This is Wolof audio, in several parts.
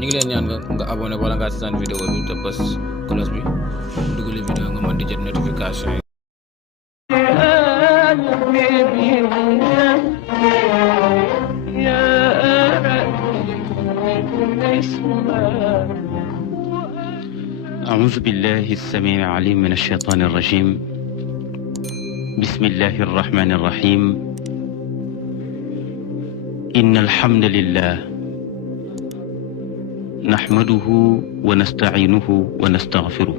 ñu ngi leen ñaan nga abonné wala nga seetaan vidéo bi te bës cloche bi dugal vidéo nga mën di jot notification yi. أعوذ بالله السميع العليم من الشيطان الرجيم. بسم الله الرحمن الرحيم. إن الحمد لله نحمده ونستعينه ونستغفره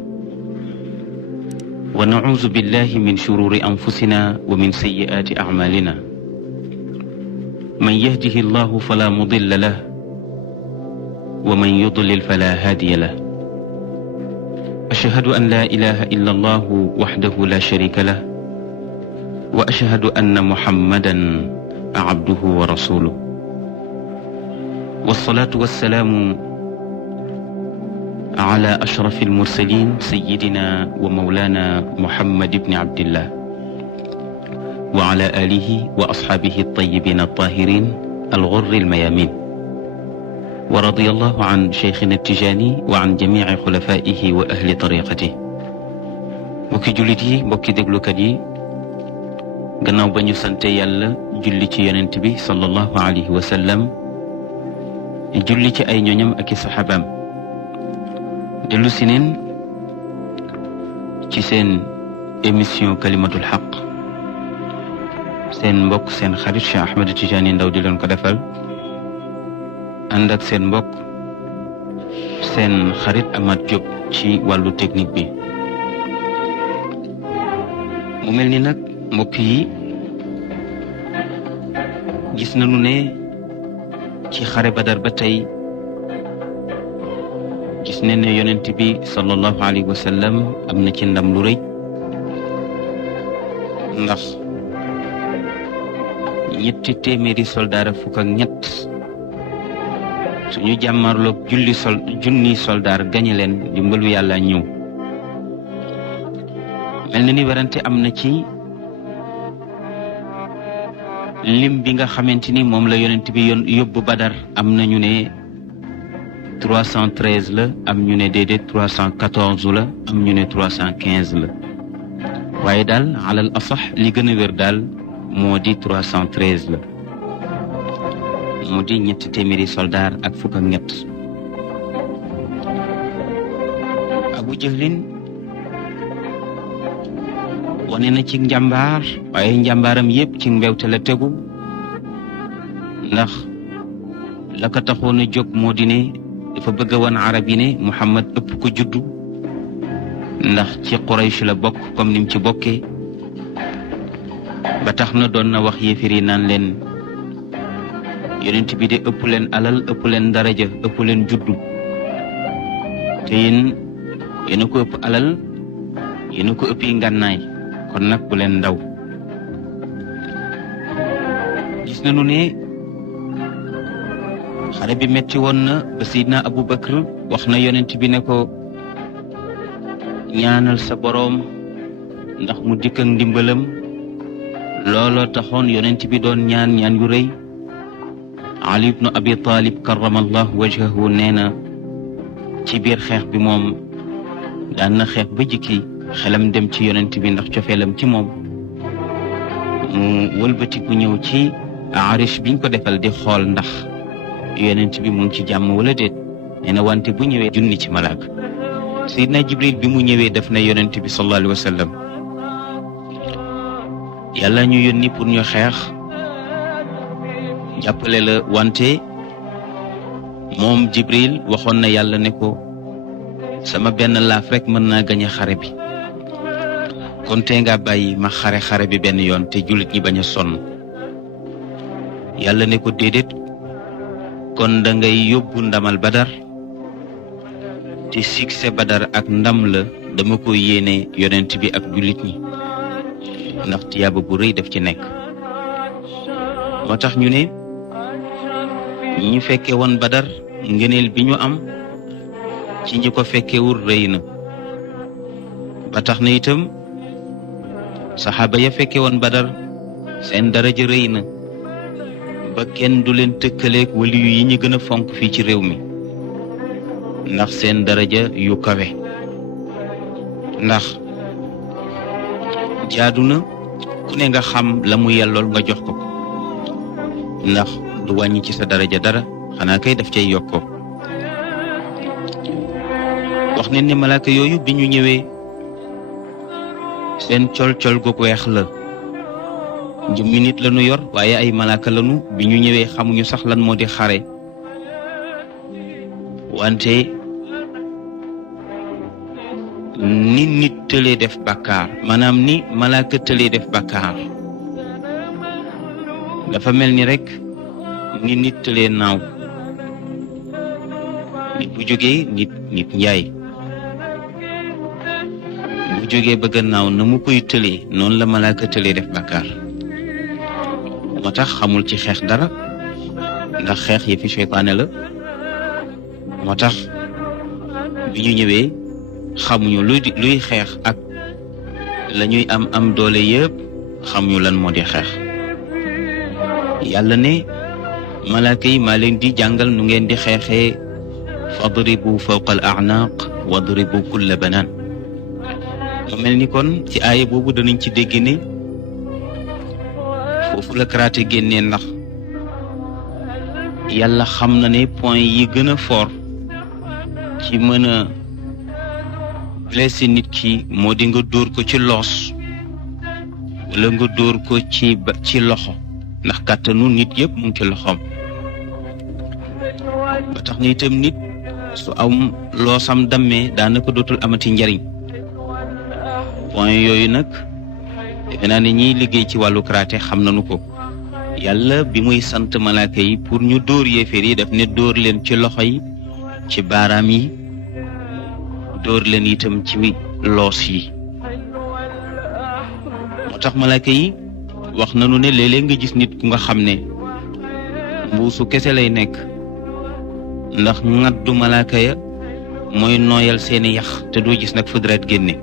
ونعوذ بالله من شرور أنفسنا ومن سيئات أعمالنا. من يهده الله فلا مضل له ومن يضلل فلا هادي له. أشهد أن لا إله إلا الله وحده لا شريك له وأشهد أن محمدا عبده ورسوله. والصلاة والسلام على أشرف المرسلين سيدنا ومولانا محمد بن عبد الله وعلى آله وأصحابه الطيبين الطاهرين الغر الميامين. ورضي الله عن شيخنا التجاني وعن جميع خلفائه وأهل طريقته. mbokki jullit yi mbokki déglukat yi gannaaw ba ñu sante yàlla julli ci yonent bi sallallahu alayhi wa sallam julli ci ay ñoñam ak i saxaabaam dellu si neen ci seen émission kalimatul xaq seen mbokk seen xarit Cheikh Ahmed Tidiane Ndao di leen ko defal ànd ak seen mbokk seen xarit Amath Diop ci wàllu technique bi. mu mel ni nag mbokk yi gis nañu ne ci xare Badar ba tey gis nañ ne yonent bi sallallahu alayhi wa sallam am na ci ndam lu rëy ndax ñetti téeméeri soldaar ak fukk ak ñett suñu jàmmarloog junni soldaar gañe leen dimbalu yàlla ñëw. mel na ni werante am na ci lim bi nga xamante ni moom la yonent bi yóbbu Badar. am na ñu ne 313 la, am ñu ne déedéet 314 la, am ñu ne 315 la, waaye daal alal asax li gën a wér daal moo di 313 la. mu di ñetti téeméeri soldaar ak fukk ak ñett. Abu Jahlin wane na ci njàmbaar waaye njàmbaaram yépp ci mbewte la tegu ndax la ko taxoon a jóg moo di ne dafa bëgg a wan arab yi ne Muhammad ëpp ko juddu ndax ci Quraysh la bokk comme nim ci bokkee ba tax na doon na wax yéefar yi naan leen yonent bi de ëpp leen alal ëpp leen daraja ëpp leen juddu te yéen a ko ëpp alal yéen a ko ëppi ngànnaay kon nag bu leen ndaw. gis nañu ne xare bi metti woon na ba Seydina Abu Bakr wax na yonent bi ne ko ñaanal sa boroom ndax mu dikk ak ndimbalam. looloo taxoon yonent bi doon ñaan ñaan yu rëy. Ali ibnu Abi Talib karamallahu wajhahu nee na ci biir xeex bi moom daan na xeex ba jikki xelam dem ci yonent bi ndax cofeelam ci moom mu wëlbatiku ñëw ci arish biñ ko defal di xool ndax yonent bi mu ngi ci jàmm wala déet. nee na wante bu ñëwee junni ci malaaka. Seydina Jibril bi mu ñëwee def na yonent bi sallallahu alayhi wa sallam yàlla ñu yónni pour ñu xeex jàppale la wante moom Jibril waxoon na yàlla ne ko sama benn laaf rek mën naa gañe xare bi kon tey nga bàyyi ma xare bi benn yoon te jullit ñi bañ a sonn. yàlla ne ko déedéet kon da ngay yóbbu ndamal Badar te succès Badar ak ndam la dama ko yéene yonent bi ak jullit ñi ndax tiyaaba bu rëy daf ci nekk. moo tax ñu ne ñi fekke woon Badar ngëneel bi ñu am ci ñi ko fekkewul rëy na. ba tax na itam saxaaba ya fekke woon Badar seen daraja rëy na ba kenn du leen tëkkaleeg waliyu yi ñu gën a fonk fii ci réew mi ndax seen daraja yu kawe ndax jaadu na ku ne nga xam la mu yellool nga jox ko ndax du wàññi ci sa daraja dara xanaa kay daf cay yokkoo wax ne ne malaaka yooyu bi ñu ñëwee seen col-col gu weex la jëmmi nit la ñu yor waaye ay malaaka lañu bi ñu ñëwee xamuñu sax lan moo di xare wante ni nit tëlee def bàkkaar maanaam ni malaaka tëlee def bàkkaar dafa mel ni rek ni nit tëlee naaw nit bu jógee nit njaay bu jógee bëgg a naaw na mu koy tëlee noonu la malaaka tëlee def bàkkaar moo tax xamul ci xeex dara ndax xeex yi fi seytaane la moo tax bi ñu ñëwee xamuñu luy xeex ak la ñuy am doole yëpp xamuñu lan moo di xeex yàlla ne malaaka yi maa leen di jàngal nu ngeen di xeexee fadribu fawqa al a'naq wadribu kulla banaan mu mel ni kon ci aaya boobu danañ ci dégg ne foofu la karaté génnee ndax yàlla xam na ne point yi gën a fort ci mën a blessé nit ki moo di nga dóor ko ci loos wala nga dóor ko ci loxo ndax kàttanu nit yëpp mu ngi ci loxoom ba tax na itam nit su am loosam dammee daanaka dootul amati njariñ point yooyu nag defe naa ne ñiy liggéey ci wàllu karaté xam nañu ko yàlla bi muy sant malaaka yi pour ñu dóor yéeféer yi daf ne dóor leen ci loxo yi ci baaraam yi dóor leen itam ci loos yi moo tax malaaka yi wax nañu ne léeg-léeg nga gis nit ku nga xam ne mbuusu kese lay nekk ndax ngaddu malaaka ya mooy nooyal seeni yax te doo gis nag fu deret génne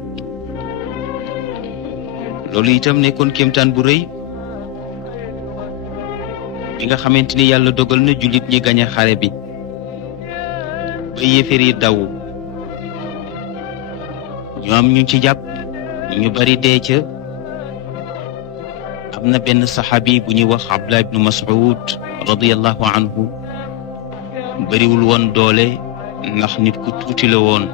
loolu itam nekkoon kéemtaan bu rëy bi nga xamante ni yàlla dogal na jullit ñi gañe xare bi ba yéeféer yi daw ñu am ñu ci jàpp ñu bari dee ca am na benn saxaabi bu ñuy wax Abdullah ibnu Mas'ud radiyallahu anhu bariwul woon doole ndax nit ku tuuti la woon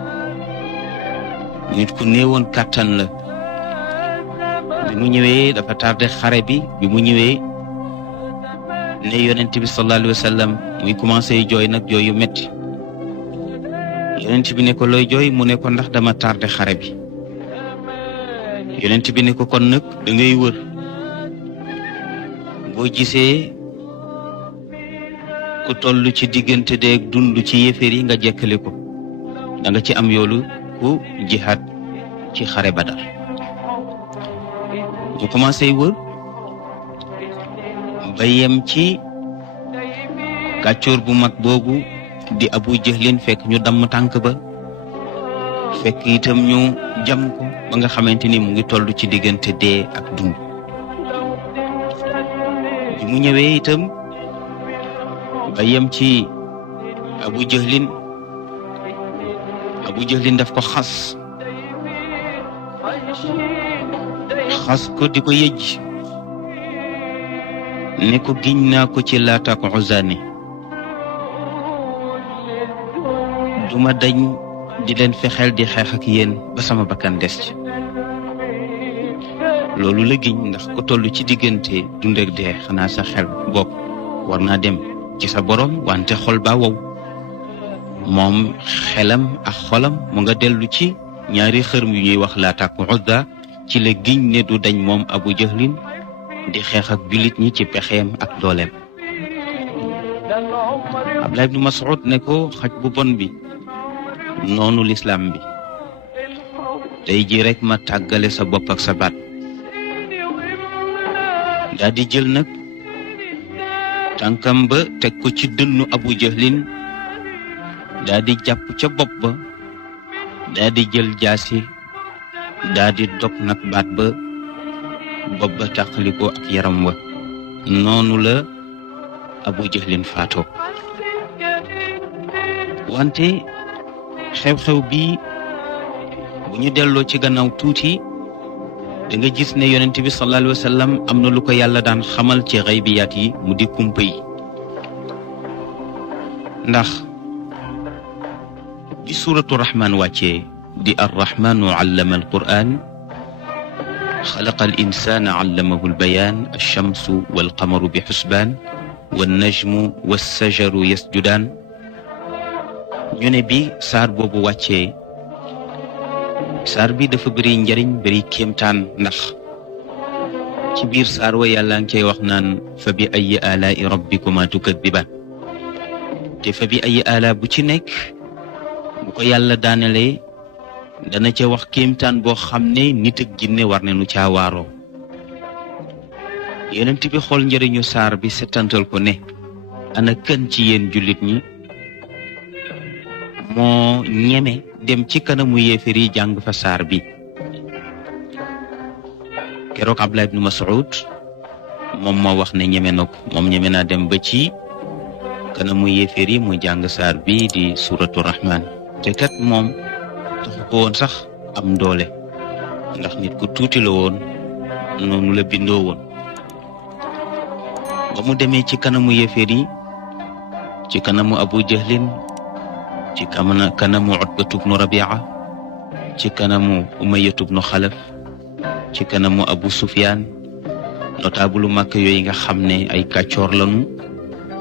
nit ku néewoon kàttan la bi mu ñëwee dafa tardé xare bi mu ñëwee ne yonent bi sallallahu alayhi wa sallam muy commencé jooy nag jooy yu metti yonent bi ne ko looy jooy mu ne ko ndax dama tardé xare bi yonent bi ne ko kon nag da ngay wër boo gisee ku toll ci diggante deeg dund ci yéeféer yi nga jekkali ko da nga ci am yoolu ku jihaad ci xare Badar mu commencé wër ba yem ci kàccoor bu mag boobu di Abu Jahlin fekk ñu damm tànk ba fekk itam ñu jam ko ba nga xamante ni mu ngi toll ci diggante dee ak dund bi mu ñëwee itam ba yem ci Abu Jahlin daf ko xas ko di ko yëj ne ko giñ naa ko ci Laata ak Uzza duma dañ di leen fexeel di xeex ak yéen ba sama bakkan des ci loolu la giñ ndax ko toll ci diggante dund ak dee xanaa sa xel bopp war naa dem ci sa borom wante xol ba wow moom xelam ak xolam mu nga dellu ci ñaari xërm yu ñuy wax Laata ak Uzza ci la giñ ne du dañ moom Abu Jahlin di xeex ak jullit ñi ci pexeem ak dooleem Abdullah ibnu Mas'ud ne ko xaj bu bon bi noonu lislaam bi tey ji rek ma tàggale sa bopp ak sa baat daa di jël nag tànkam ba teg ko ci dënnu Abu Jahlin daa di jàpp ca bopp ba daa di jël jaasi daa di dog nag baat ba bopp ba tàqalikoo ak yaram wa noonu la Abu Jahlin faatoo wante xew-xew bi bu ñu delloo ci gannaaw tuuti da nga gis ne yonent bi sallallahu alayhi wa sallam am na lu ko yàlla daan xamal ci xaybiyaat yi mu di kumpa yi ndax bi suuratu rahmaan wàccee di arrahmaanu allama alquran xalaqa al insana allamahu albayaan alchamsu walqamaru bi xusbaan wannajmu wassajaru yasjudaan ñu ne bi saar boobu wàccee saar bi dafa bëri njariñ bëri kéemtaan ndax ci biir saar wa yàlla ngi cay wax naan fa bi ayi alaai rabbikuma tukadibaan te fa bi ayi ala bu ci nekk bu ko yàlla daanelee dana ca wax kéemtaan boo xam ne nit ak jinne war nañu caa waaroo yonent bi xool njëriñu saar bi settantal ko ne ana kan ci yéen jullit ñi moo ñeme dem ci kanamu yéefar yi jàng fa saar bi keroog Abdullah ibn Mas'ud moom moo wax ne ñeme na ko moom ñeme naa dem ba ci kanamu yéefar yi mu jàng saar bi di suratu rahman te kat moom taxu ko woon sax am doole ndax nit ku tuuti la woon noonu la bindoo woon ba mu demee ci kanamu yéefar yi ci kanamu Abu Jahlin ci kanamu Utbatu bnu Rabia ci kanamu Umayyatu bnu Xalaf ci kanamu Abu Sufyaan notable Makka yooyu nga xam ne ay kàccoor lañu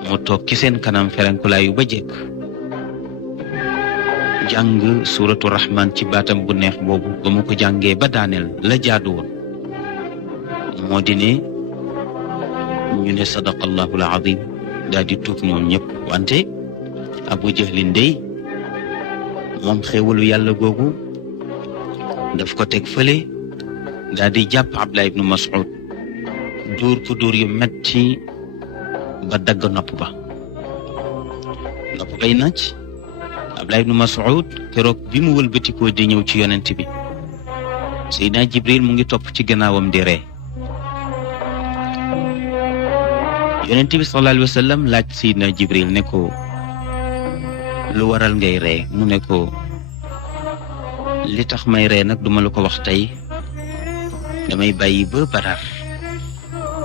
mu toog ci seen kanam ferenkulaayu ba jekk jàng suuratu rahman ci baatam bu neex boobu ba mu ko jàngee ba daaneel la jaadu woon moo di ne ñu ne sadaqallahu al-azim daal di tuub ñoom ñëpp wante Abu Jahlin dey moom xéewalu yàlla googu daf ko teg fële daal di jàpp Abdullah ibnu Mas'ud dóor ko dóor yu metti ba dagg nopp ba bay naaj Abdullah ibnu Mas'ud keroog bi mu wëlbatikoo di ñëw ci yonent bi Seydina Jibril mu ngi topp ci gannaawam di ree yonent bi sallallahu alayhi wa sallam laaj Seydina Jibril ne ko lu waral ngay ree mu ne ko li tax may ree nag duma la ko wax tey damay bàyyi ba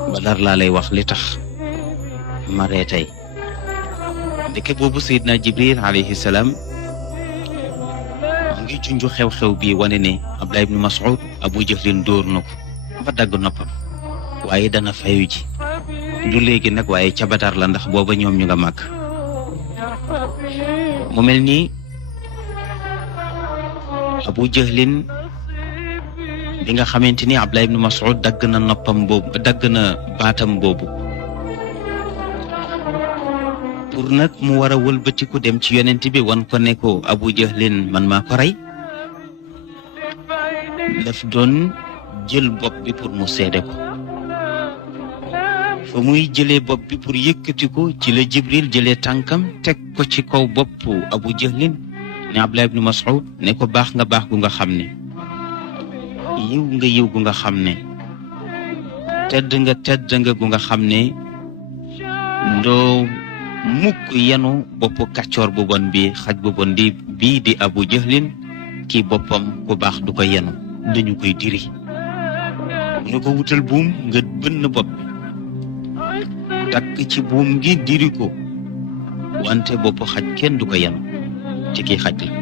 Badar laa lay wax li tax ma ree tey ndeke boobu Seydina Jibril alayhi salaam mu ngi junju xew-xew bi wane ne Abdullah ibn Mas'ud Abu Jahlin dóor na ko ba dagg noppam waaye dana fayu ji du léegi nag waaye ca Badar la ndax booba ñoom ñu nga màgg mu mel ni Abu Jahlin bi nga xamante ni Abdullah ibn Mas'ud dagg na noppam boobu dagg na baatam boobu pour nag mu war a wëlbatiku dem ci yonent bi wan ko ne ko Abu Jahlin man maa ko rey daf doon jël bopp bi pour mu seede ko fa muy jëlee bopp bi pour yëkkati ko ci la Jibril jëlee tànkam teg ko ci kaw bopp Abu Jahlin ne Abdullah ibn Mas'ud ne ko baax nga baax gu nga xam ne yiw gu nga xam ne tedd nga gu nga xam ne doo mukk yenu boppu kàccoor bu bon bi xaj bu bon bii di Abu Jahlin kii boppam ku baax du ko yenu dañu koy diri mu ne ko wutal buum nga bënn bopp takk ci buum gi diri ko wante boppu xaj kenn du ko yenu ci kii xaj la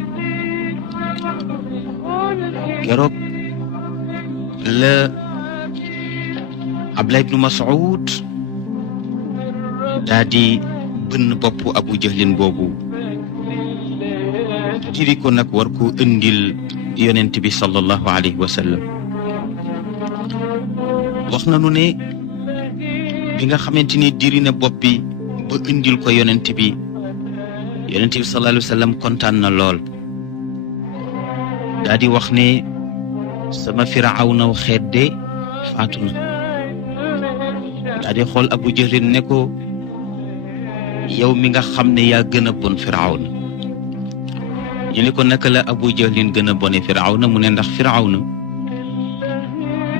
keroog la Abdullah ibn Mas'ud daa di bënn bopp Abu Jahlin boobu diri ko nag war ko indil yonent bi sallallahu alayhi wa sallam wax nañu ne bi nga xamante ni diri na bopp bi ba indil ko yonent bi sallallahu alayhi wa sallam kontaan na lool daa di wax ne sama Firawna xeet de faatu na daa di xool Abu Jahlin ne ko yow mi nga xam ne yaa gën a bon Firawna ñu ne ko naka la Abu Jahlin gën a bone Firawna mu ne ndax Firawna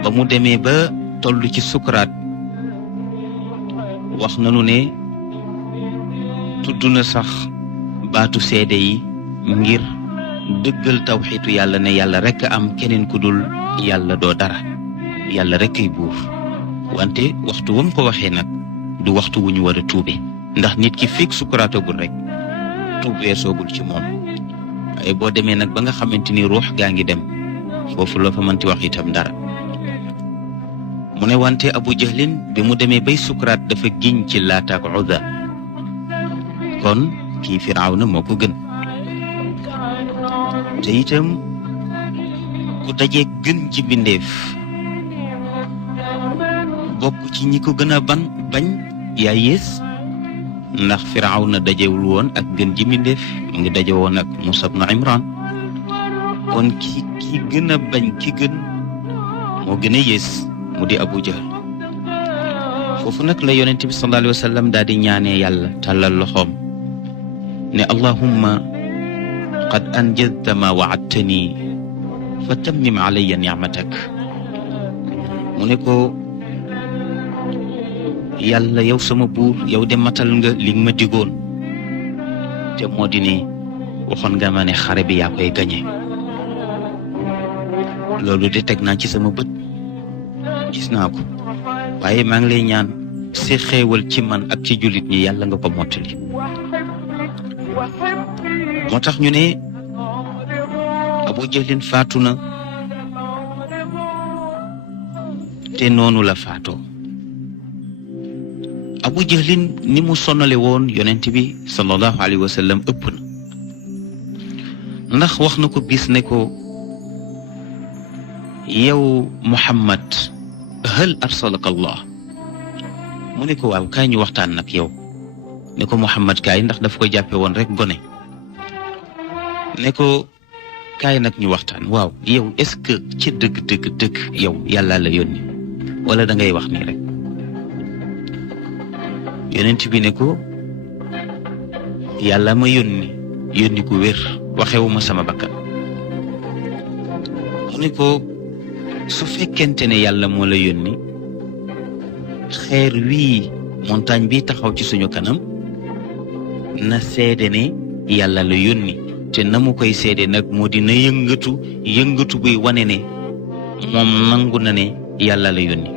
ba mu demee ba toll ci sukuraat wax nanu ne tudd na sax baatu seede yi ngir dëggal tawxiitu yàlla ne yàlla rekk am, keneen ku dul yàlla doo dara, yàlla rekk ay buur. wante waxtu wam ko waxee nag du waxtu wu ñu war a tuube, ndax nit ki fekk sukuraatagul rek tuub weesoogul ci moom. waaye boo demee nag ba nga xamante ni ruux gaa ngi dem, foofu loo fa mënti wax itam dara. mu ne wante Abu Jahlin bi mu demee bay sukuraat dafa giñ ci Laat ak Uzza, kon kii Firawna moo ko gën. te itam ku dajee gën ci bindeef bokk ci ñi ko gën a bañ yaa yées, ndax Firawna dajewul woon ak gën ji mbindeef, mu ngi daje woon ak Muusaa ibn Imraan. kon ki gën a bañ ki gën moo gën a yées, mu di Abu Jahl. foofu nag la yonent bi sallallahu alayhi wa sallam daal di ñaanee yàlla, tàllal loxoom ne allahumma qad anjazta ma wa'adtani fa tammim alayya ni'matak. mu ne ko yàlla yow sama buur, yow de matal nga li nga ma digoon, te moo di ne waxoon nga ma ne xare bi yaa koy gañe. loolu de teg naa ci sama bët, gis naa ko, waaye maa ngi lay ñaan si xéewal ci man ak ci jullit ñi yàlla nga ko mottali. moo tax ñu ne Abu Jahlin faatu na, te noonu la faatoo. Abu Jahlin ni mu sonale woon yonent bi sallallahu alayhi wa sallam ëpp na, ndax wax na ko bis ne ko yow Muhammad hal arsalaka Allah. mu ne ko waaw kaay ñu waxtaan nag yow. ne ko Muhammad kaay, ndax daf ko jàppe woon rek gone. ne ko kaay nag ñu waxtaan, waaw yow est-ce que ci dëgg yow yàlla la yónni wala da ngay wax nii rek. yonent bi ne ko yàlla ma yónni ku wér, waxewuma sama bakkan. mu ne ko su fekkente ne yàlla moo la yónni, xeer wii montagne bi taxaw ci suñu kanam na seede ne yàlla la yónni, te na mu koy seede nag moo di na yëngatu buy wane ne moom nangu na ne yàlla la yónni.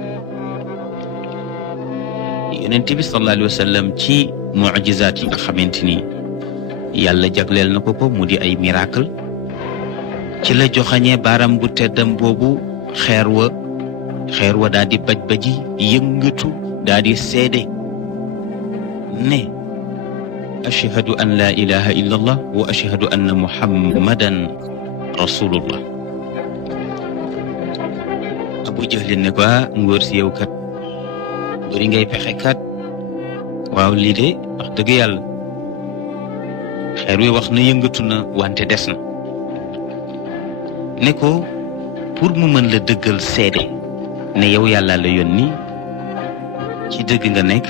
yonent bi sallallahu alayhi wa sallam ci mu'jizaat yi nga xamante ni yàlla jagleel na ko mu di ay miracle, ci la joxañee baaram bu teddam boobu xeer wa daal di baj-baji yëngatu, daal di seede ne ashhadu an la ilaha illa allah wa ashhadu anna muhammadan rasulullah. Abu Jahlin ne ko ngóor si yow kat bëri ngay pexe kat. waaw lii de wax dëgg yàlla xeer wi wax na yëngatu na, wante des na. ne ko pour mu mën la dëggal seede ne yow yàlla la yónni, ci dëgg nga nekk,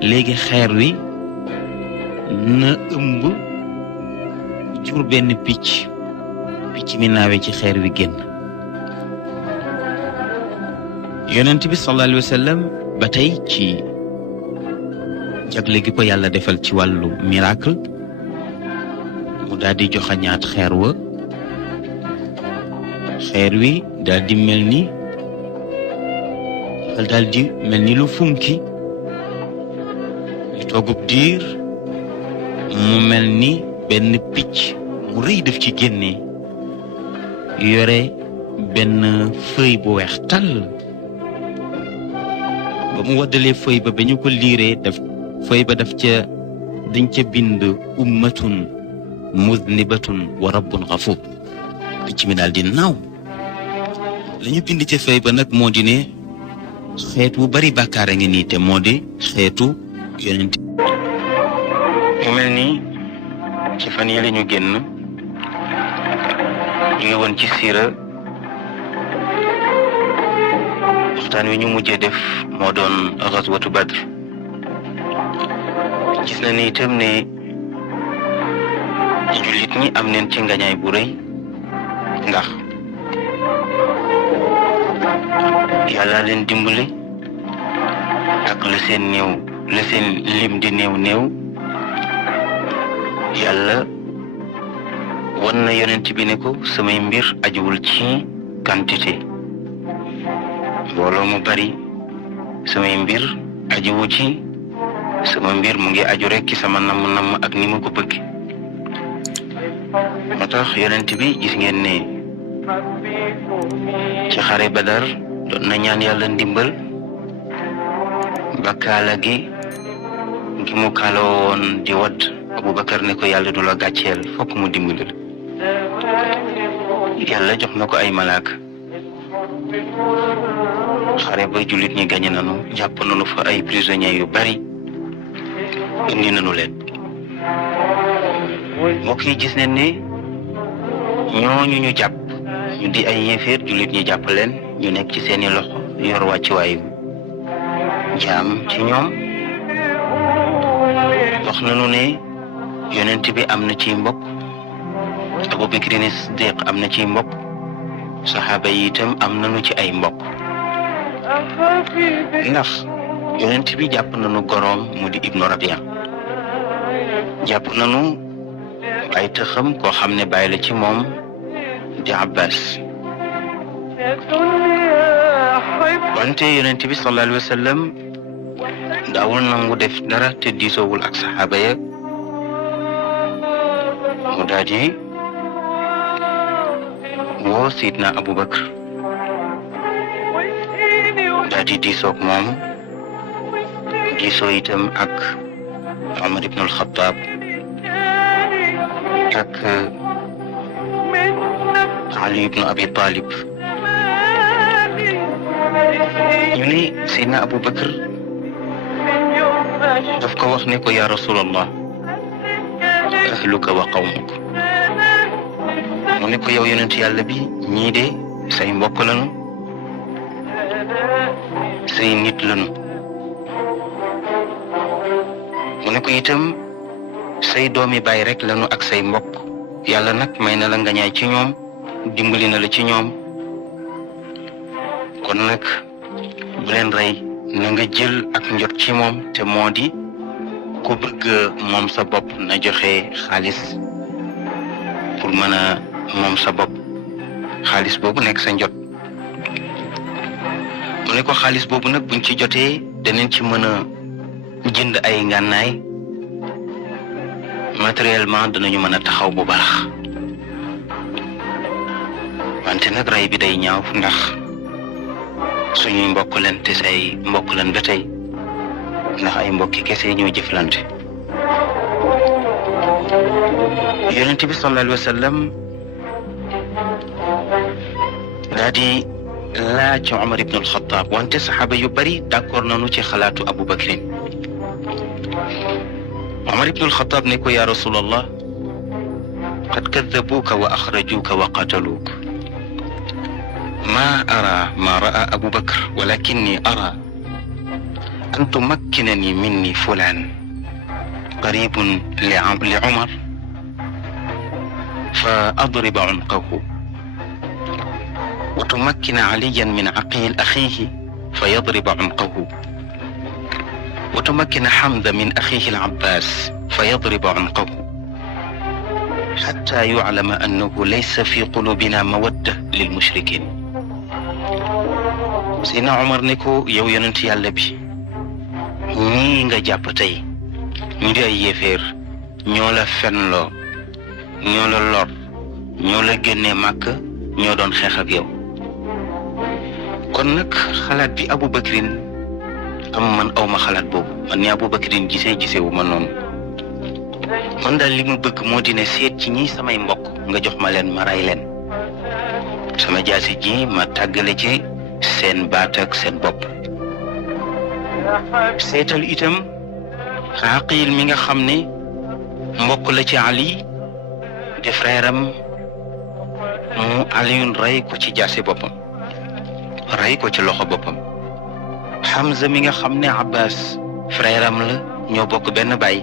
léegi xeer wi na ëmb jur benn picc mi naawe ci xeer wi génn. yonent bi sallallahu alayhi wa sallam ba tey ci jagle gi ko yàlla defal ci wàllu miracle, mu daal di joxañaat xeer wi daal di mel ni lu funki. li toogub diir mu mel ni benn picc mu rëy def ci génne, yore benn feuille bu weex tàll. ba mu waddalee feuille ba ñu ko liiree feuille ba dañ ca bind ummatun mudnibatun wa rabbun ghafur. picc mi daal di naaw. la ñu bind ca feuille ba nag moo di ne xeet wu bari bàkkaar a ngi nii, te moo di xeetu yonent. mu mel ni ci fan yi la ñu génn, ñu ngi woon ci siira. waxtaan wi ñu mujjee def moo doon ghazwatu Badr. gis na ni itam ne jullit ñi am neen ci ngañaay bu rëy, ndax yàlla leen dimbale ak la seen lim di néew yàlla wan na yonent bi ne ko samay mbir ajuwul ci quantité mbooloo mu bari samay mbir ajuwu ci sama mbir mu ngi aju rek ci sama namm ak ni ma ko bëgg moo tax yonent bi gis ngeen ne ci xare Badar doon na ñaan yàlla ndimbal ba kaala gi mu kaaloo woon di wadd Abubakar ne ko yàlla du la gàcceel fokk mu dimbali la yàlla jox na ko ay malaaka xare ba jullit ñi gañe nanu jàpp nanu fa ay prisonniers yu bari indi nanu leen mbokk yi gis nañ ne ñooñu ñu jàpp ñu di ay yéeféer jullit ñi jàpp leen ñu nekk ci seeni loxo yor wàccuwaayu jaam ci ñoom wax nanu ne yonent bi am na ci mbokk Abu Bakrin Siddiq am na ci mbokk saxaaba yi itam am nañu ci ay mbokk ndax yonent bi jàpp nañu goroom mu di Ibnu Rabia jàpp nañu ay tëxam koo xam ne bàyyi la ci moom di Abbas wante yonent bi sallallahu alayhi wa sallam daawul nangu def dara te diisoowul ak saxaaba ya mu daal di woo Sidna Abubakar daal di diisoog moom diisoo itam ak Umar ibn al-Khattab ak Ali ibn Abi Talib ñu ne Sidna Abubakar daf ko wax ne ko yaa Rasulallah ahluka wa qawmuk mu ne ko yow yonent yàlla bi ñii de say mbokk lañu say nit lañu mu ne ko itam say doomi baay rek lañu ak say mbokk yàlla nag may na la nga ñaay ci ñoom dimbali na la ci ñoom kon nag bu leen rey na nga jël ak njot ci moom te moo di ku bëgg moom sa bopp na joxe xaalis pour mën a moom sa bopp xaalis boobu nekk sa njot mu ne ko xaalis boobu nag buñ ci jotee danañ ci mën a jënd ay ngànnaay matériellement danañu mën a taxaw bu baax wante nag rey bi day ñaaw ndax suñuy mbokk leen te say mbokk leen ba tey ndax ay mbokki kese ñoo jëflante yonent bi sallallahu alayhi wa sallam daa di laaj Umar ibn al-Khattab wante saxaaba yu bari d'accord nañu ci xalaatu Abu Bakrin Umar ibn al-Khattab ne ko yaa Rasulallah qad kaddabuuka wa axrajuuka wa qataluuka ما أرى ما رأى أبو بكر ولكني أرى أن تمكنني مني فلان قريب لعمر فأضرب عنقه وتمكن عليا من عقيل أخيه فيضرب عنقه وتمكن حمزة من أخيه العباس فيضرب عنقه حتى يعلم أنه ليس في قلوبنا مودة للمشركين Seydina Omar ne ko yow yonent yàlla bi ñii nga jàpp tey ñu di ay yéeféer ñoo la fenloo ñoo la lor ñoo la génnee màkk ñoo doon xeex ak yow kon nag xalaat bi Abu Bakrin am man awma xalaat boobu man ni Abu Bakrin gisee wu ma noonu man daal li mu bëgg moo di ne seet ci ñi samay mbokk nga jox ma leen ma ray leen sama jaasi ji ma tàggale ci seen baat ak seen bopp seetal itam Aqil mi nga xam ne mbokk la ci Ali di frère am mu Aliyun rey ko ci jaasi boppam rey ko ci loxo boppam Hamza mi nga xam ne Abbas frère am la ñoo bokk benn baay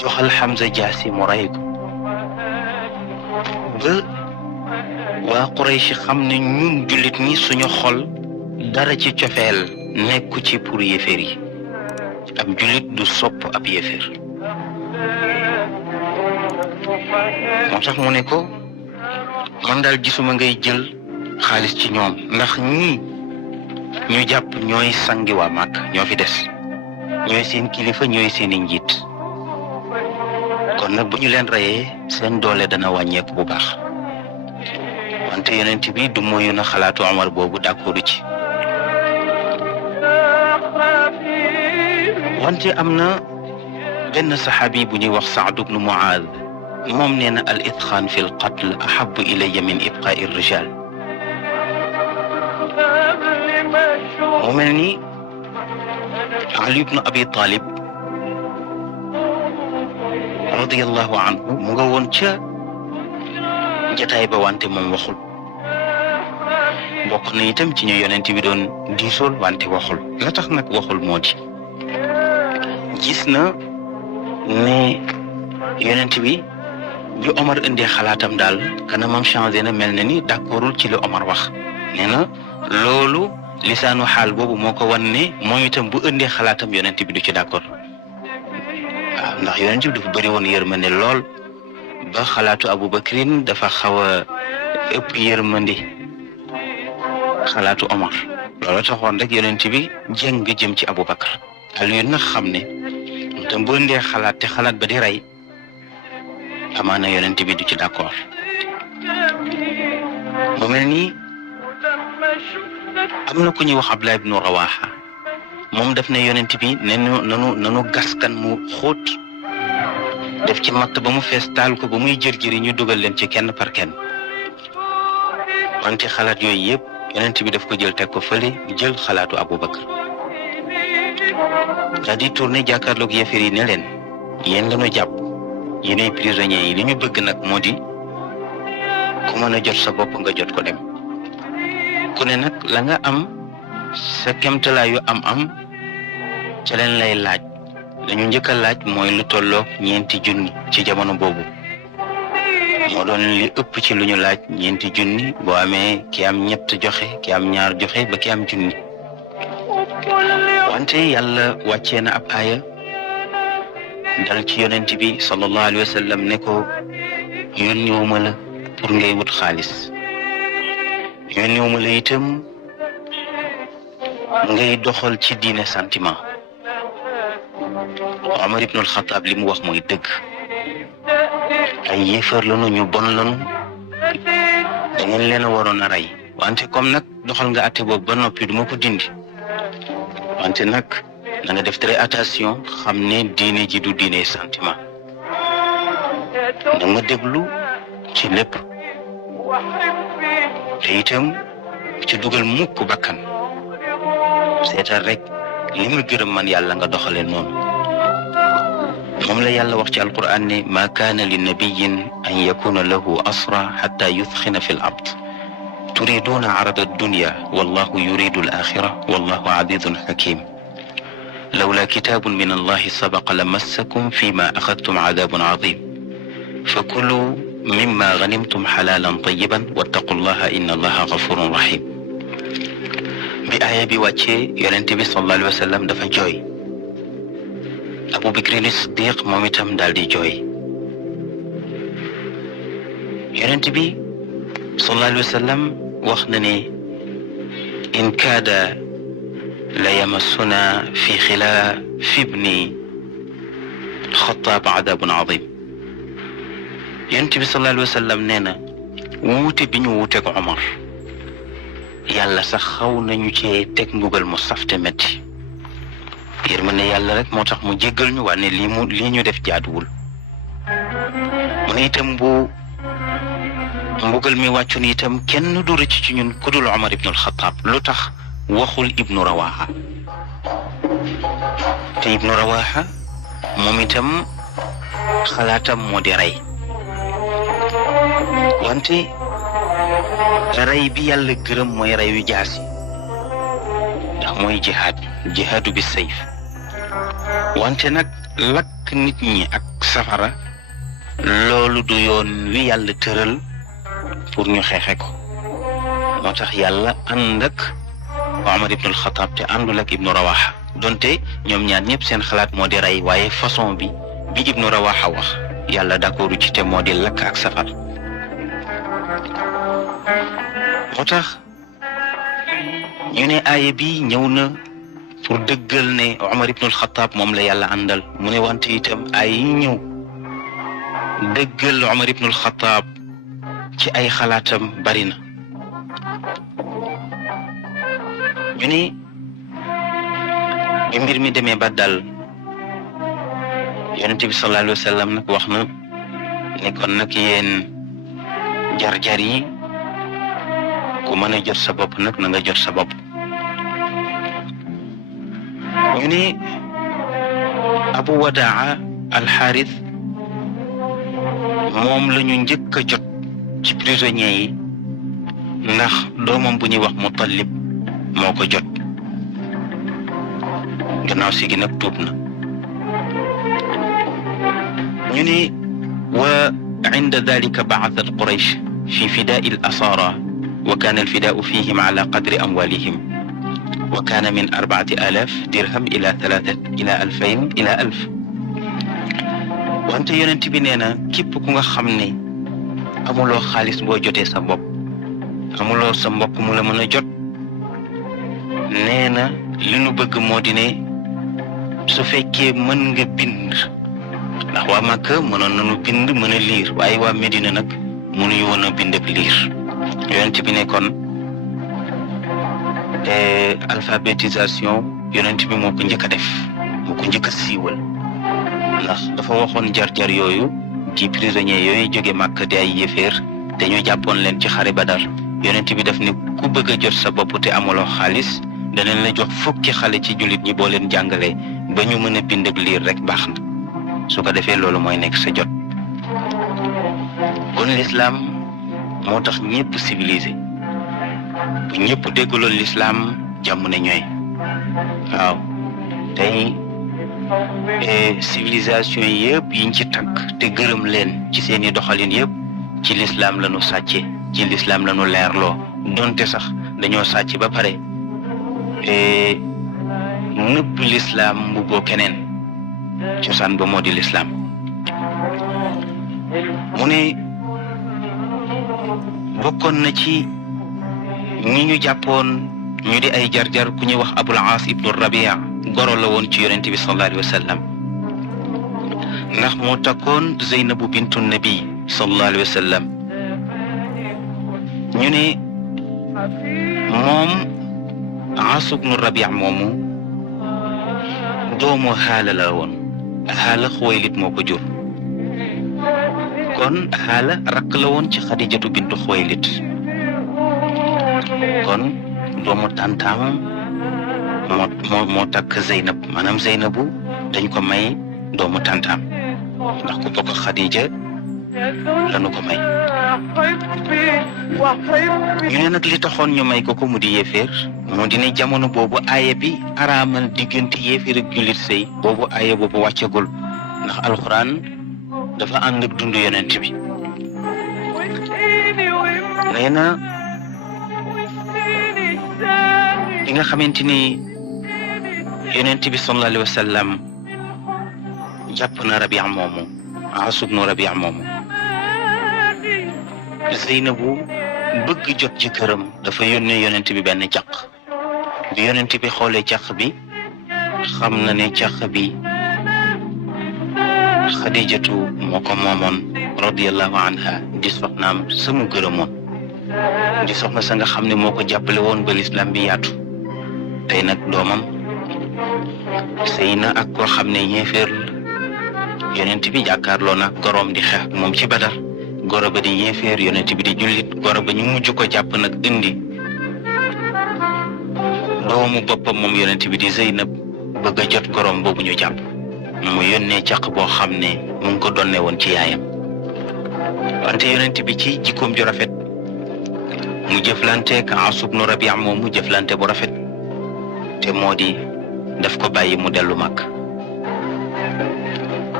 joxal Hamza jaasi mu rey ko ba waa Quraysh xam ne ñun jullit ñi suñu xol dara ci cofeel nekku ci pour yéeféer yi ab jullit du sopp ab yéeféer moo tax mu ne ko man daal gisuma ngay jël xaalis ci ñoom ndax ñii ñu jàpp ñooy sangi waa Màkk ñoo fi des ñooy seen kilifa ñooy seeni njiit kon nag bu ñu leen reyee seen doole dana wàññeeku bu baax wante yonent bi du moyu na xalaatu Omar boobu d'accordu ci wante am na benn saxaabi bu ñuy wax Saad ibnu Muaad moom nee na al itqaan fi l qatl ahabu ilayya min ibqaa'i rijal mu mel ni Ali ibnu Abi Talib radiyallahu anhu mu nga woon ca jataay ba wante moom waxul bokk na itam ci ñu yonent bi doon diisool wante waxul la tax nag waxul moo di gis na ne yonent bi Omar indee xalaatam daal kanamam changé na mel na ni d'accordul ci li Omar wax nee na loolu lisaanu xaal boobu moo ko wan ne moom itam bu indee xalaatam yonent bi du ci d'accord waaw ndax yonent bi dafa bëri woon yërmande lool ba xalaatu Abubakrin dafa xaw a ëpp yërmande xalaatu Omar loolu taxoon rek yonent bi jëng jëm ci Abubakar Aliyu nag xam ne tam bu indee xalaat te xalaat ba di rey amaana yonent bi du ci d'accord mu mel ni am na ku ñuy wax Abdullah ibnu Rawaha moom def ne yonent bi nanu gaskan mu xóot def ci matt ba mu fees taal ko ba muy jër-jëri ñu dugal leen ci kenn par kenn wante xalaat yooyu yëpp yonent bi daf ko jël teg ko fële jël xalaatu Abubakar daa di tourné jàkkaarloog yéefar yi ne leen yéen lañu jàpp yéenay prisonniers yi li ñu bëgg nag moo di ku mën a jot sa bopp nga jot ko dem ku ne nag la nga am sa kemtalaayu am ca leen lay laaj dañu njëkk a laaj mooy lu tolloog 4 junni ci jamono boobu moo doon li ëpp ci lu ñu laaj 4 junni boo amee ki am 3 joxe ki am 2 joxe ba ki am junni wante yàlla wàccee na ab aaya dal ci yonent bi sallallahu alayhi wa sallam ne ko yónniwuma la pour ngay wut xaalis yónniwuma la itam ngay doxal ci diine sentiment Omar ibnul Xataab li mu wax mooy dëgg ay yéefar lañu ñu bon lañu da ngeen leen a waroon a rey wante comme nag doxal nga àtte boobu ba noppi duma ko dindi wante nag na nga def très attention xam ne diine ji du diine sentiment da nga déglu ci lépp te itam ci dugal mukk bakkan seetal rek li mu gërëm man yàlla nga doxale noonu moom la yàlla wax ci alquran ne ma kaana li nabiyin an yakuna lahu asra xatta yudxina fi l ard turiduna arada addunya wallahu yuridu al axira wallahu azizun xakim لولا كتاب من الله سبق لمسكم فيما أخذتم عذاب عظيم فكلوا مما غنمتم حلالا طيبا واتقوا الله إن الله غفور رحيم بآية بواتي يونتبي صلى الله عليه وسلم دفع جوي أبو بكر الصديق مومتم دالدي جوي يونتبي صلى الله عليه وسلم وخنني إن كاد لا يمسنا في خلاف ابن خطاب عذاب عظيم ينتبه صلى الله عليه وسلم نينا wuute bi ñu wuuteeg Omar yàlla sax xaw nañu cee teg mbugal mu safte métti yërmande yàlla rek moo tax mu jéggal ñu wane lii ñu def jaaduwul mu ne itam bu mbugal mi wàccu ni itam kenn du rëcc ci ñun ku dul Omar ibnul Xataab lu tax waxul ibnu Rawaha te ibnu Rawaha moom itam xalaatam moo di rey wante rey bi yàlla gërëm mooy rey wi jaasi ndax mooy jihaadu bi sayf wante nag lakk nit ñi ak safara loolu du yoon wi yàlla tëral pour ñu xeexe ko moo tax yàlla ànd ak Omar ibnul Xataab te àndul ak ibnu Rawaha donte ñoom ñaar ñëpp seen xalaat moo di rey waaye façon bi ibnu Rawaha wax yàlla d'accordu ci te moo di lakk ak safar. moo tax ñu ne aaya bi ñëw na pour dëggal ne Omar ibnul Xataab moom la yàlla àndal. mu ne wante itam ay yi ñëw dëggal Omar ibnul Xataab ci ay xalaatam bari na. ñu ni bi mbir mi demee ba dal yonent bi sallallahu alayhi wa sallam nag wax na ne kon nag yéen jar-jar yi ku mën a jot sa bopp nag na nga jot sa bopp. ñu ni Abu Wadaa al-Xaaris moom la ñu njëkk a jot ci prisonniers yi ndax doomam bu ñuy wax Mutallib moo ko jot. gannaaw si gi nag tuub na. ñu ni wa inda dalika ba'athat Quraysh fi fidaa'i al-asaara wa kaana al-fidaa'u fihim ala qadri amwaalihim wa kaana min 4000 dirham ila 2000 ila 1000. wante yonent bi nee na képp ku nga xam ne amuloo xaalis boo jotee sa bopp, amuloo sa mbokk mu la mën a jot, nee na li nu bëgg moo di ne su fekkee mën nga bind, ndax waa Makka mënoon nañu bind mën a liir, waaye waa Medina nag mënuñu woon a bind ak liir. yonent bi ne kon alphabétisation yonent bi moo ko njëkk a def, moo ko njëkk a siiwal, ndax dafa waxoon jar-jar yooyu di prisonniers yooyu jóge Makka di ay yéeféer te ñu jàppoon leen ci xare Badar. yonent bi def ni ku bëgg a jot sa bopp te amuloo xaalis danañ la jox fukki xale ci jullit ñi boo leen jàngalee ba ñu mën a bind ak liir rek baax na, su ko defee loolu mooy nekk sa jot. kon l'islam moo tax ñëpp civilisé, bu ñëpp déggaloon l'islam jàmm ne ñooy. waaw tey civilisation yëpp yiñ ci tànk te gërëm leen ci seeni doxalin yëpp ci l'islam lañu sàcce, ci l'islam lañu leerloo, donte sax dañoo sàcc ba pare nëbb l'islam mbubboo keneen, cosaan ba moo di l'islam. mu ne bokkoon na ci ñi ñu jàppoon ñu di ay jar-jar ku ñuy wax Abul Aas ibnu Rabia, goro la woon ci yonent bi sallallahu alayhi wa sallam, ndax moo takkoon Zeynabu bintu Nabi sallallahu alayhi wa sallam. ñu ne moom Aas ibnu Rabia moomu doomu Haala la woon, Haala Xuwaylid moo ko jur. kon Haala rakk la woon ci Xadijatu bintu Xuwaylid, kon doomu tantaam moo takk Zeynab, maanaam Zeynabu dañ ko may doomu tantaam ndax ku bokk Xadija lanu ko may. ñu ne nag li taxoon ñu may ko mu di yéeféer moo di ne jamono boobu aaya bi araamal diggante yéeféer ak jullit sëy boobu aaya boobu wàccagul, ndax alxuraan dafa ànd ak dund yonent bi. nee na li nga xamante ni yonent bi sallallahu alayhi wa sallam jàpp na Rabia moomu, Aas ibnu Rabia moomu, Zeynabu bëgg jot ci këram dafa yónnee yonent bi benn caq. bi yonent bi xoolee caq bi xam na ne caq bi Xadijatu moo ko moomoon radiyallahu anha, di soxnaam sama gërëmoon, di soxna sa nga xam ne moo ko jàppale woon ba l'islam bi yaatu. tey nag doomam sëy na ak koo xam ne yéeféer la, yonent bi jàkkaarloo na goroom di xeex moom ci Badar, goro ba di yéeféer yonent bi di jullit, goro ba ñu mujj ko jàpp nag indi doomu boppam moom yonent bi di Zeynab bëgg a jot goroom boobu ñu jàpp, mu yónnee caq boo xam ne mu ngi ko donne woon ci yaayam. wante yonent bi ci jikkoom ju rafet mu jëflanteek Aas ibnu Rabia moom mu jëflante bu rafet, te moo di daf ko bàyyi mu dellu Makka.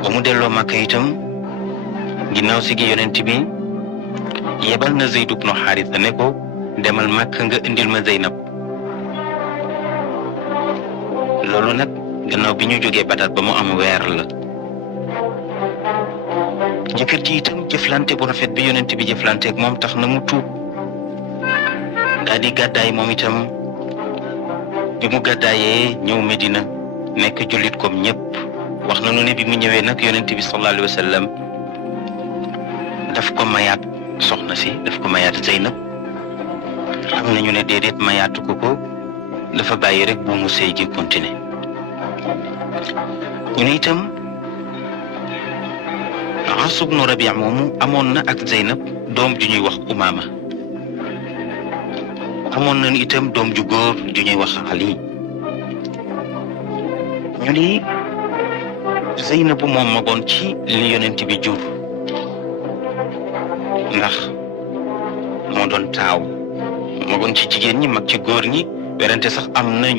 ba mu delloo Makka itam ginnaaw si gi yonent bi yebal na Zayd ibnu Haarisa ne ko demal Makka nga indil ma Zeynab. loolu nag gannaaw bi ñu jógee Badar ba mu am weer la. jëkkër ji itam jëflante bu rafet bi yonent bi jëflanteeg moom tax na mu tuub daal di gàddaay moom itam bi mu gàddaayee ñëw Medina nekk jullit comme ñëpp wax nañu ne bi mu ñëwee nag yonent bi sallallahu alayhi wa sallam daf ko mayaat soxna si daf ko mayaat Zeynab am nañu ne déedéet mayaatu ko dafa bàyyi rek bu mu sëy gi continuer ñu ne itam Aas ibnu Rabi' moomu amoon na ak Zeynab doom ju ñuy wax Umaama amoon na itam doom ju góor ju ñuy wax Ali ñu ni Zeynab moom magoon ci li yonent bi jur ndax moo doon taaw magoon ci jigéen ñi mag ci góor ñi werante sax am na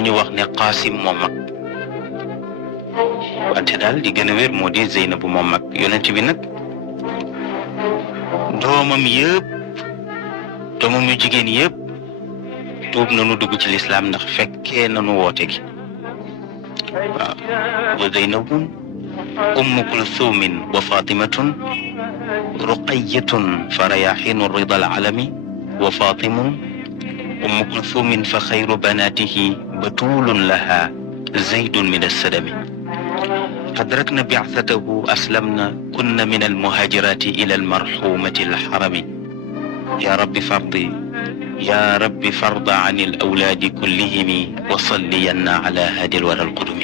ñu wax ne Qaasim moom mag wante daal di gën a wér moo di Zeynab moom mag yonent bi nag doomam yu jigéen yëpp tuub nañu dugg ci lislaam ndax fekkee nañu woote gi waaw wa Zeynabun ummu kulthumin wa fatimatun ruqayyatun fa rayaxinu rida alalami wa fatimun ummu kulthumin fa xayru banatihi batulun laha zaydun min assadami أدركنا بعثته أسلمنا كنا من المهاجرات إلى المرحومة الحرم يا رب فرض عن الأولاد كلهم وصلينا على هادي الورى القدم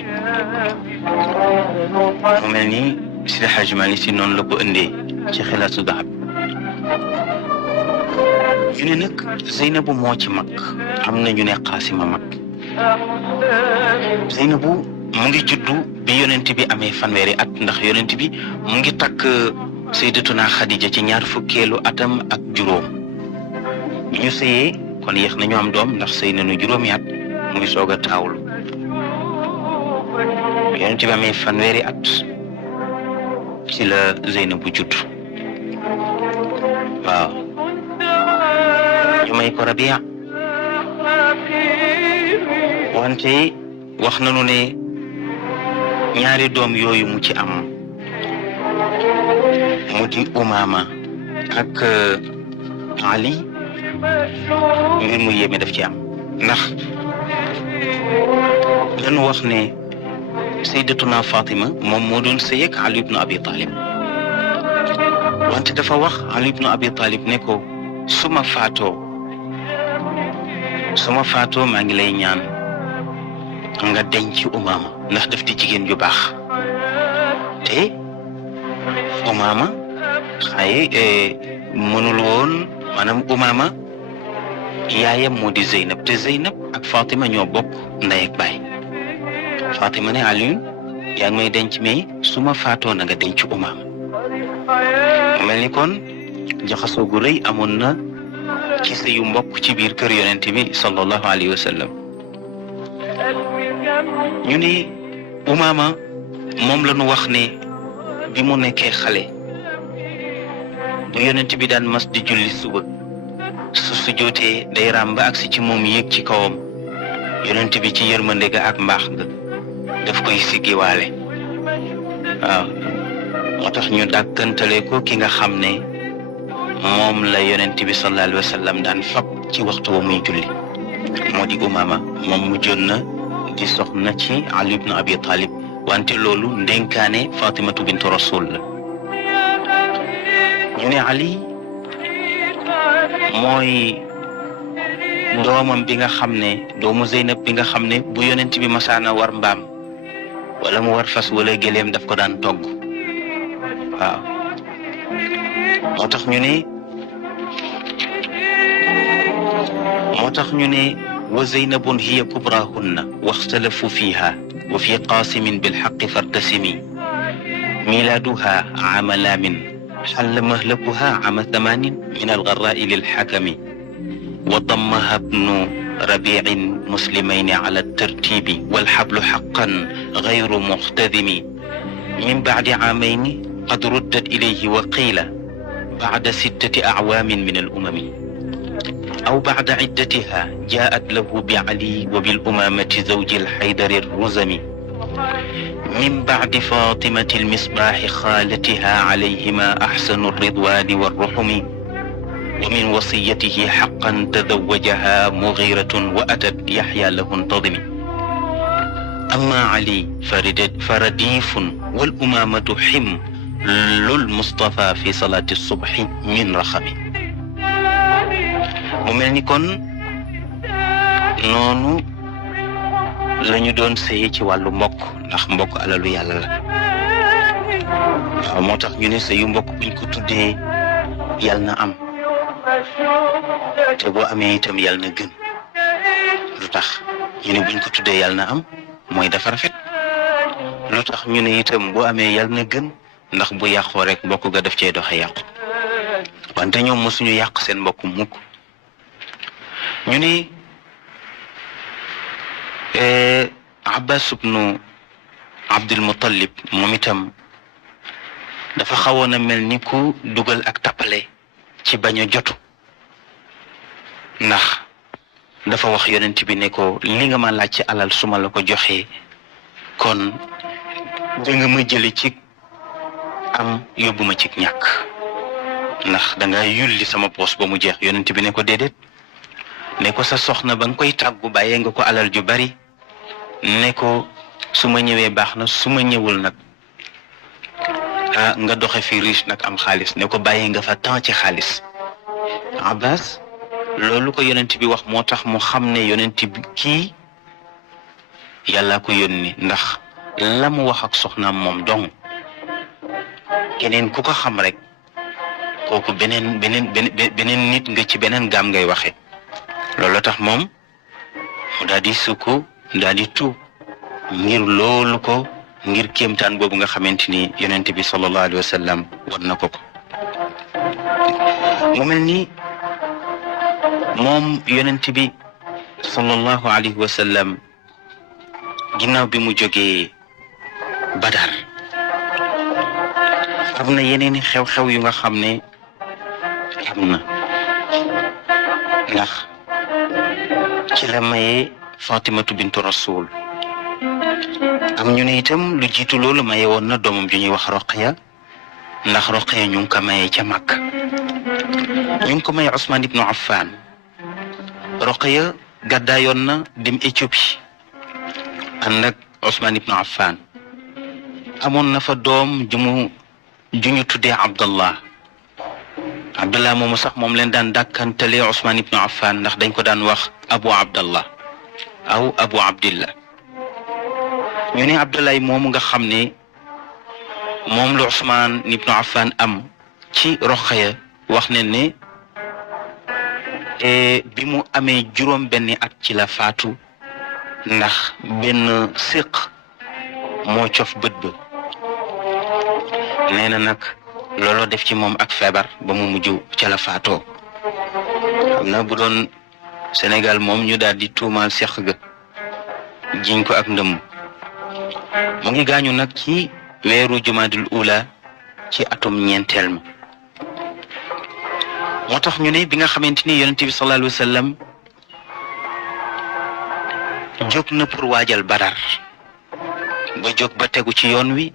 ومني سيدي حاج مالي سنون لكو اندي ci xilaasu dahab ñu ne nag Zeynabu moo ci mag am na ñu ne Qaasima mag Zeynabu mu ngi juddu bi yonent bi amee fanweeri at ndax yonent bi mu ngi takk Sayyidatuna Xadija ci 20 atam ak juróom ñu sëyee kon yéex nañu am doom ndax sëy nañu juróomi at mu ngi soog a taawlu yonent bi amee fanweeri at ci la Zeynabu judd waaw ñu may ko Rabia wante wax nañu ne ñaari doom yooyu mu ci am mu di Umaama ak Ali mbir mu yéeme daf ci am ndax dañu wax ne Sayyidatuna Fatima moom moo doon sëy ak Ali ibnu Abi Talib wante dafa wax Ali ibnu Abi Talib ne ko su ma faatoo maa ngi lay ñaan nga denc Umaama ndax daf di jigéen ju baax te Umaama xaye mënul woon maanaam Umaama yaayam moo di Zeynab te Zeynab ak Fatima ñoo bokk ndey ak baay Fatima ne Aliou yaa ngi may denc mais su ma faatoo na nga denc Umaama mu mel ni kon jaxasoo gu rëy amoon na ci sëyu mbokk ci biir kër yonent bi sallallahu alayhi wa sallam ñu ni Umaama moom la ñu wax ne bi mu nekkee xale bu yonent bi daan mas di julli suba su sujjootee day ràmba agsi ci moom yéeg ci kawam yonent bi ci yërmande ga ak mbaax ga daf koy siggiwaale waaw moo tax ñu dàkkantale ko ki nga xam ne moom la yonent bi sallallahu alayhi wa sallam daan fab ci waxtu wa muy julli moo di Umaama moom mujjoon na di soxna ci Ali ibn Abi Talib wante loolu ndénkaane Fatimatu bintu Rasul la ñu ne Ali mooy doomam bi nga xam ne doomu Zeynab bi nga xam ne bu yonent bi masaana war mbaam wala mu war fas wala gëléem daf ko daan togg waaw moo tax ñu ne wa Zeynabun hiya kubrahunna waxtalafu fiha wa fi qasimin bilxaqi fartasimi miladuha aama laamin xalla mahlakuha aama 8 min algarraai lilxakami wa dammaha bnu rabiin muslimayni ala altartibi walxablu xaqan gayru muxtadimi min bacdi caamayni qad ruddat ilayhi wa qiila bacda 6 acwaamin min alumami أو بعد عدتها جاءت له بعلي وبالأمامة زوج الحيدر الرزمي من بعد فاطمة المصباح خالتها عليهما أحسن الرضوان والرحم ومن وصيته حقا تزوجها مغيرة وأتت يحيى له انتظم أما علي فرديف والأمامة حم للمصطفى في صلاة الصبح من رخم مملني كون نونو lañu doon sëy ci wàllu mbokk ndax mbokk alalu yàlla la waaw moo tax ñu ne sëyu mbokk buñ ko tuddee yàlla na am te boo amee itam yàlla na gën lu tax ñu ne buñ ko tuddee yàlla na am mooy dafa rafet lu tax ñu ne itam boo amee yàlla na gën ndax bu yàqoo rek mbokk ga daf cee doxe yàqu wante ñoom mosuñu yàq seen mbokk mukk ñu ne Abbas ibnu Abdul Muttalib moom itam dafa xawoon a mel ni ku dugal ak tappale ci bañ a jotu ndax dafa wax yonent bi ne ko li nga ma laaj ci alal suma la ko joxee kon da nga ma jële ci am yóbbu ma ci ñàkk ndax da nga yulli sama poos ba mu jeex yonent bi ne ko déedéet ne ko sa soxna ba nga koy tàggu bàyyee nga ko alal ju bari ne ko su ma ñëwee baax na su ma ñëwul nag nga doxe fi riche nag am xaalis ne ko bàyyi nga fa temps ci xaalis Abbas loolu ko yonent bi wax moo tax mu xam ne yonent bi kii yàlla ko yónni ndax la mu wax ak soxnaam moom dong keneen ku ko xam rek kooku beneen nit nga ci beneen gaam ngay waxe loolu tax moom mu daal di sukku daal di tuub ngir loolu ko ngir kéemtaan boobu nga xamante ni yonent bi sallallahu alayhi wa sallam war na ko mu mel ni moom yonent bi sallallahu alayhi wa sallam ginnaaw bi mu jógee Badar am na yeneeni xew-xew yu nga xam ne am na ndax ci la mayee Fatimatu bintu Rasul am ñu ne itam lu jiitu loolu maye woon na doomam ju ñuy wax Roqaya ndax Roqaya ñu ngi ko mayee ca Makka ñu ngi ko maye Ousmane ibnu Affan Roqaya gàddaayoon na dem Éthiopie ànd ak Ousmane ibnu Affan amoon na fa doom ju ñu tuddee Abdallah moomu sax moom leen daan dàkkantalee Ousmane ibnu Affan ndax dañ ko daan wax Abu Abdallah aw Abu Abdillah ñu ne Abdallah moomu nga xam ne moom la Ousmane ibnu Affan am ci Roqaya wax ne ne bi mu amee juróom benni at ci la faatu ndax benn séq moo cof bët ba nee na nag looloo def ci moom ak feebar ba mu mujj ca la faatoo xam na bu doon Sénégal moom ñu daal di tuumaal seq ga jiñ ko ak ndëmm mu ngi gaañu nag ci weeru jumaadul ula ci atum ñeenteel ma moo tax ñu ne bi nga xamante ni yonent bi sallallahu alayhi wa sallam jóg na pour waajal Badar ba jóg ba tegu ci yoon wi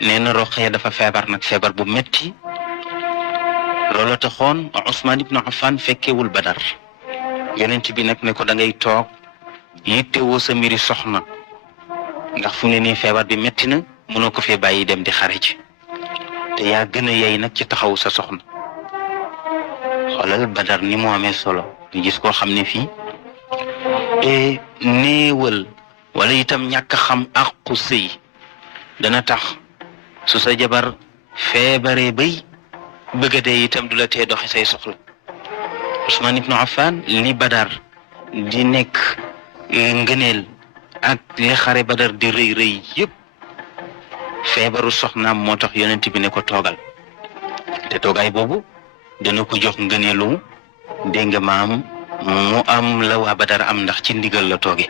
nee na Roqaya dafa feebar nag feebar bu metti loolu taxoon Ousmane ibnu Affan fekkewul Badar yonent bi nag ne ko da ngay toog yittewoo sa mbiri soxna ndax fu ne nii feebar bi metti na mënoo ko fee bàyyi dem di xare ci te yaa gën a yey nag ci taxawu sa soxna xoolal Badar ni mu amee solo ñu gis koo xam ne fii néewal wala itam ñàkk a xam àqu sëy dana tax su sa jabar feebaree bay bëgg a dee itam du la tee doxe say soxla Ousmane ibnu Affan li Badar di nekk ngëneel ak li xare Badar di rëy rëy yëpp feebaru soxnaam moo tax yonent bi ne ko toogal te toogaay boobu dana ko jox ngëneelu dégg nga maam mu am la waa Badar am ndax ci ndigal la tooge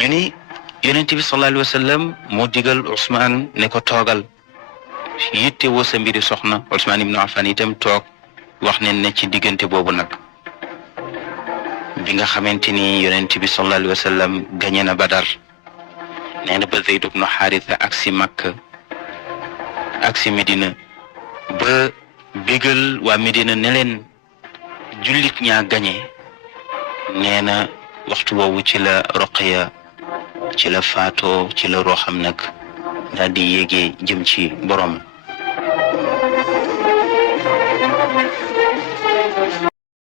ñu ni yonent bi sallallahu alayhi wa sallam moo digal Ousmane ne ko toogal yitte woo sa mbiri soxna Ousmane ibnu Affan itam toog wax ne ne ci diggante boobu nag bi nga xamante ni yonent bi sallallahu alayhi wa sallam gañe na Badar nee na ba Zayd ibnu Haarisa aksi Makka aksi Medina ba bégal waa Medina ne leen jullit ñaa gañe nee na waxtu woowu ci la Ruqayya ci la faatoo ci la Ruuxam nag daal di yéegee jëm ci borom